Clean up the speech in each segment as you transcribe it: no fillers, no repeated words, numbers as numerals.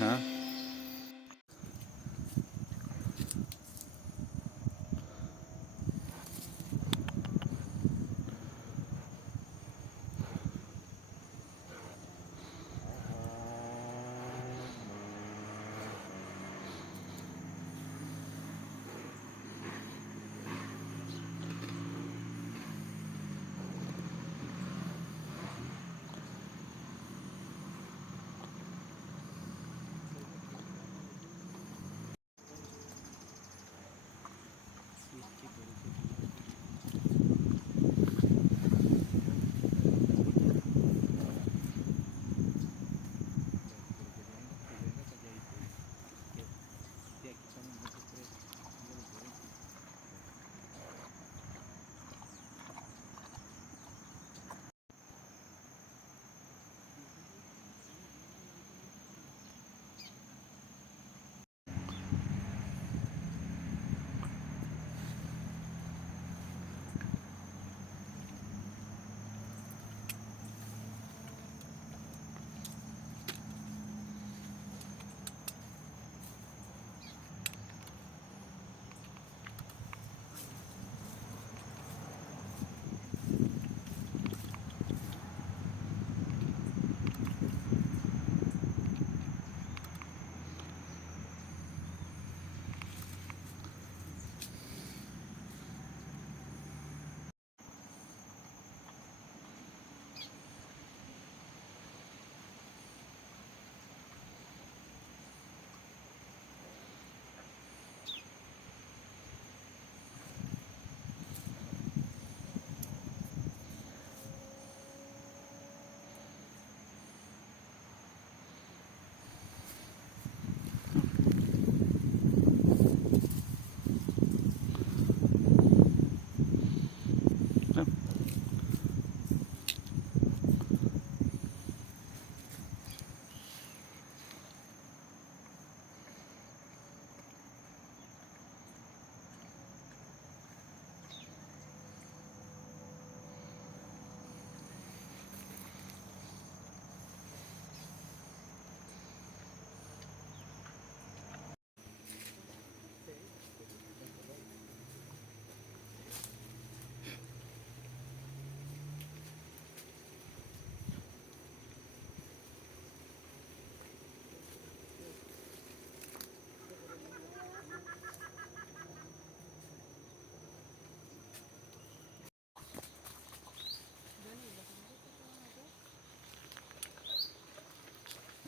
Ajá.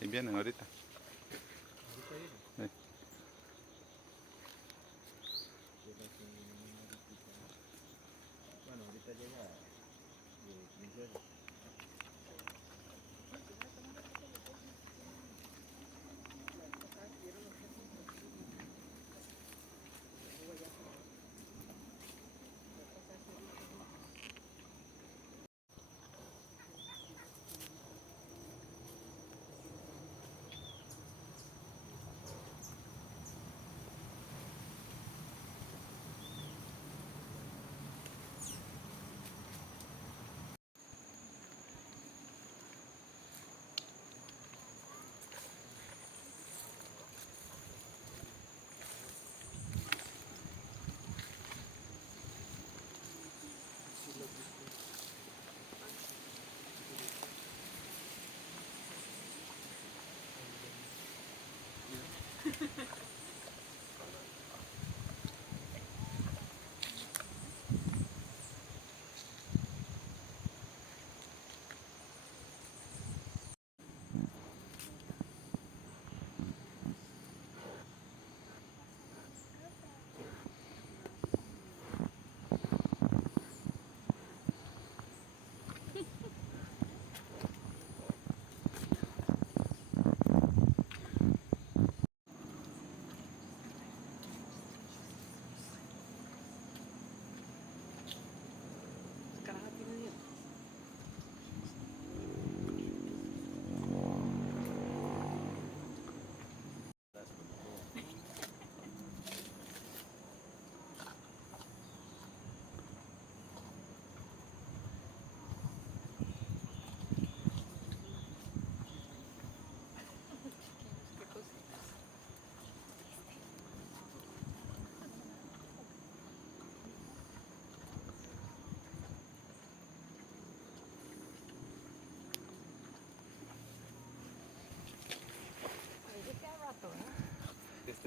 Y vienen ahorita. Sí. Bueno, ahorita llega Princesa.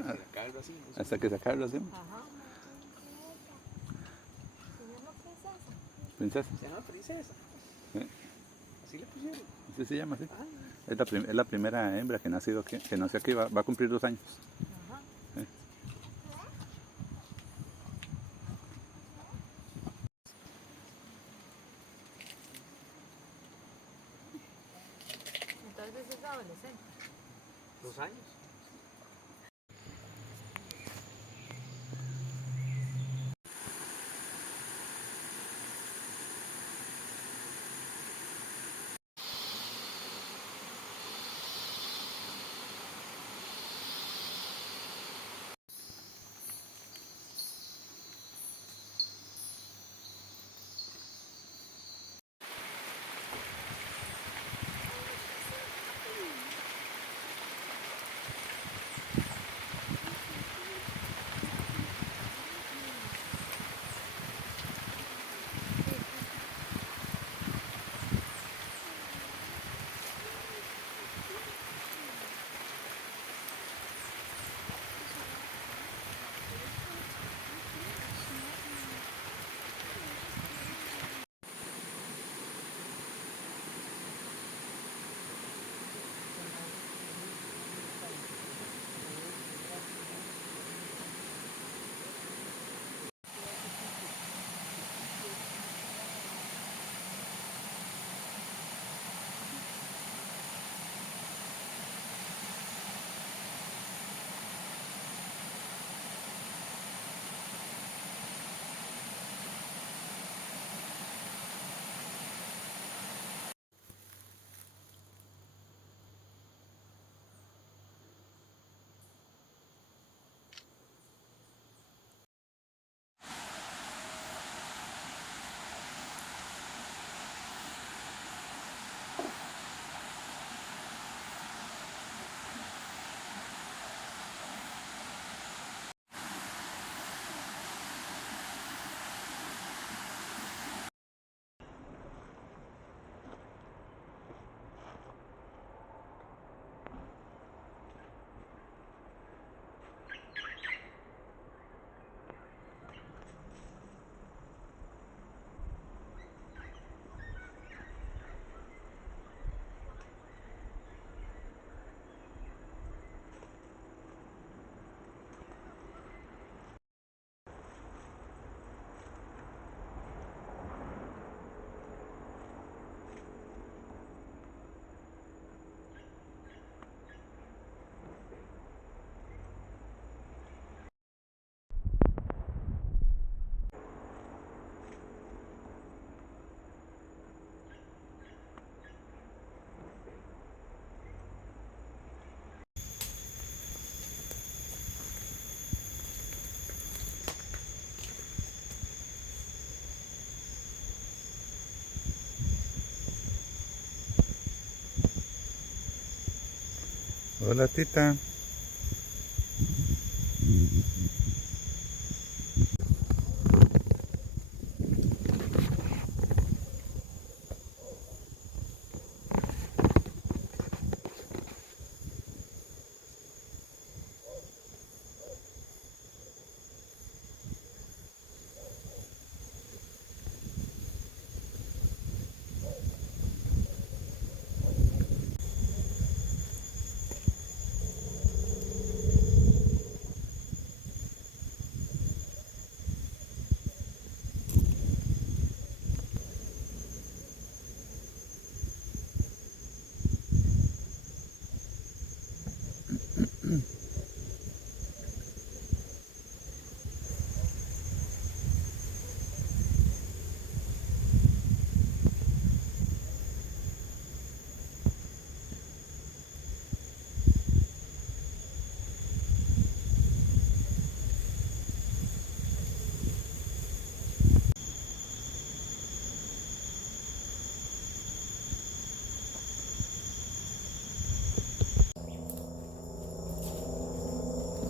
que sacarlo así. No sé. Hasta que sacarlo así. Ajá. Se llama princesa. Princesa. Se llama princesa. ¿Eh? Así le pusieron. Así se llama, sí. Ah, Es la primera hembra que nació aquí, va a cumplir 2 años. Ajá. Entonces es adolescente. 2 años. Hola, tita.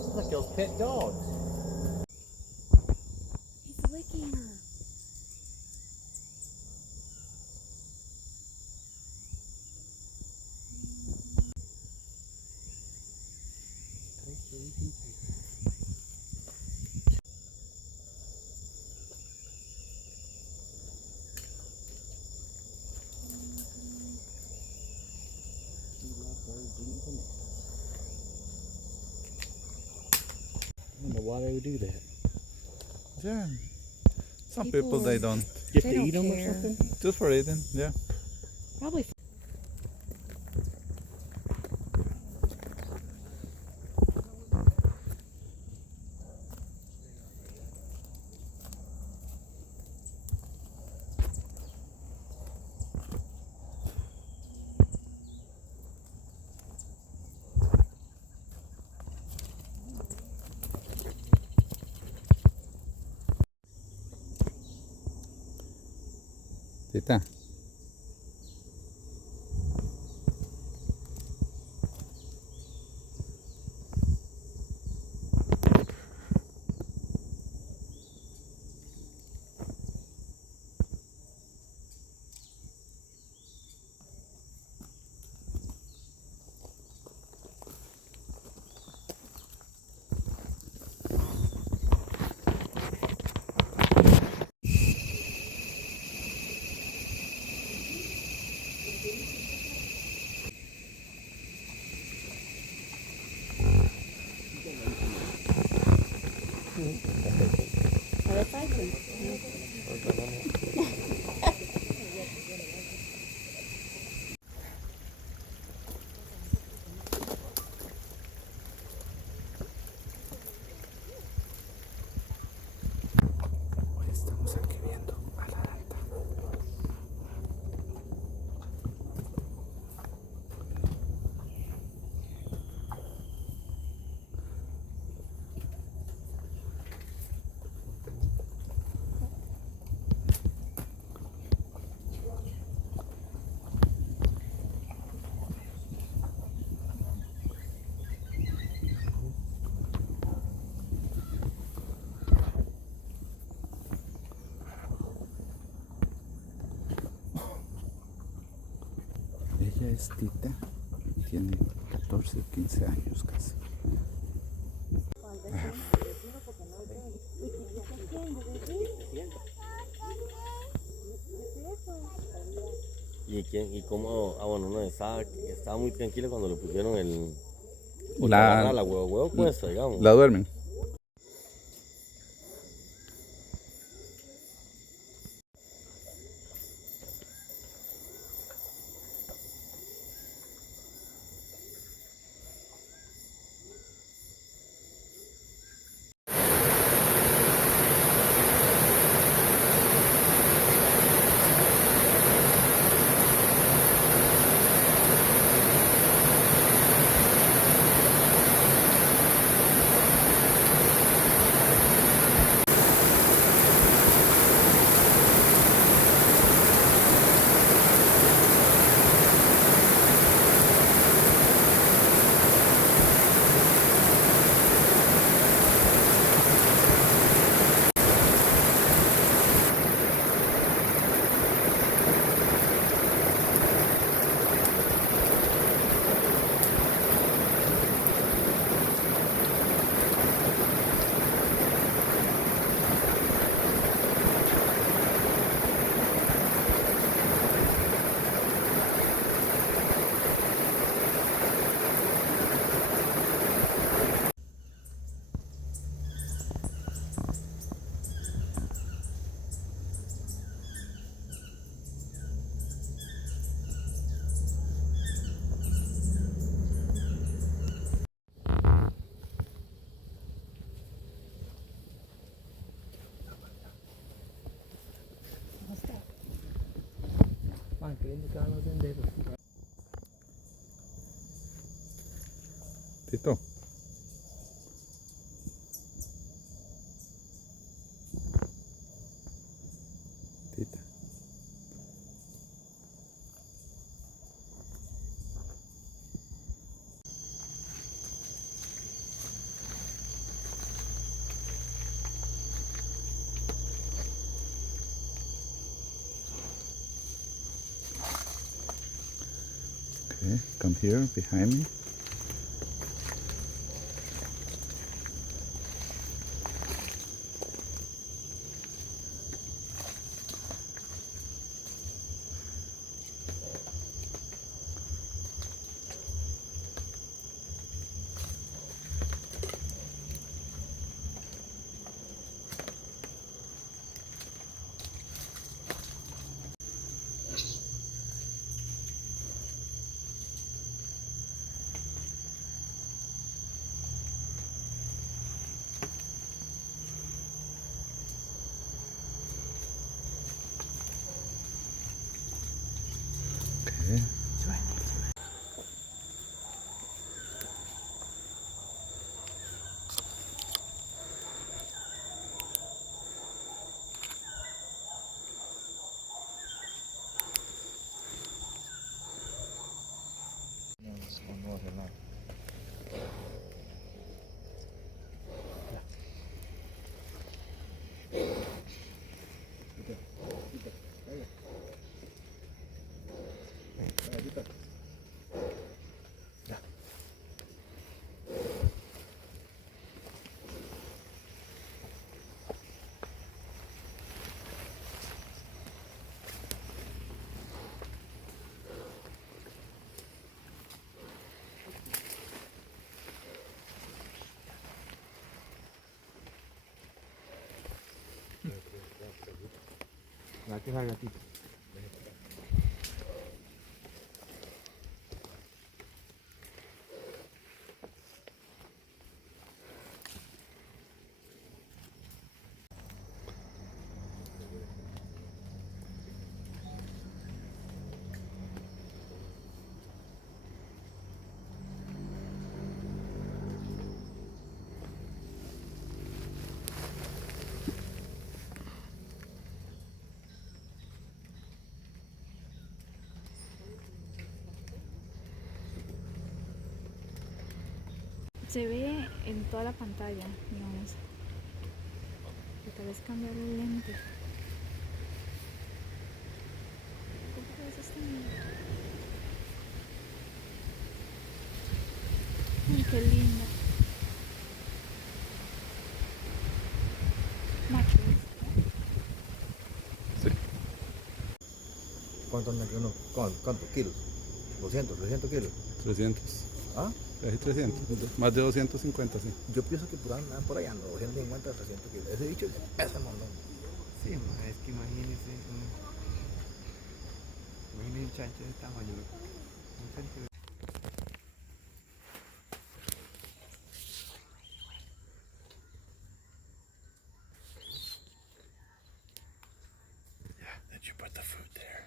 It's like those pet dogs. He's licking her. I don't know why they would do that. Yeah. Some People- people they don't. Just They to don't eat them or care. something? Just for eating, yeah. Probably. Tita. Hoy estamos aquí viendo a la rata. Ella es Tita y tiene 14 o 15 años casi. ¿Y cómo? Ah, bueno, no, estaba muy tranquila cuando le pusieron el... La huevo puesta, digamos. la duermen. Van queriendo que hagan los tenderos. Tito. Tita. Okay, come here behind me. La que es la gatita. Se ve en toda la pantalla, digamos. Y tal vez cambiar el lente. ¿Cómo ves este niño? Ay, qué lindo. Macho. ¿Cuánto anda que uno? ¿Cuántos kilos? 200, 300 kilos. 300. ¿Ah? Casi 300. Más de 250, sí. Yo pienso que por allá ando, 250, 300 kilos. Ese bicho pesa un montón. Sí, ma, es que imagínese un chancho de tamaño, un centímetro. That you put the food there.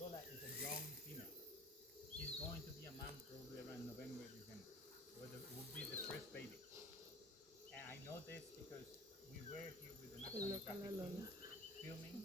Lola is a young female. She's going to be a mom probably around November, December. So it will be the first baby. And I know this because we were here with the National Geographic team filming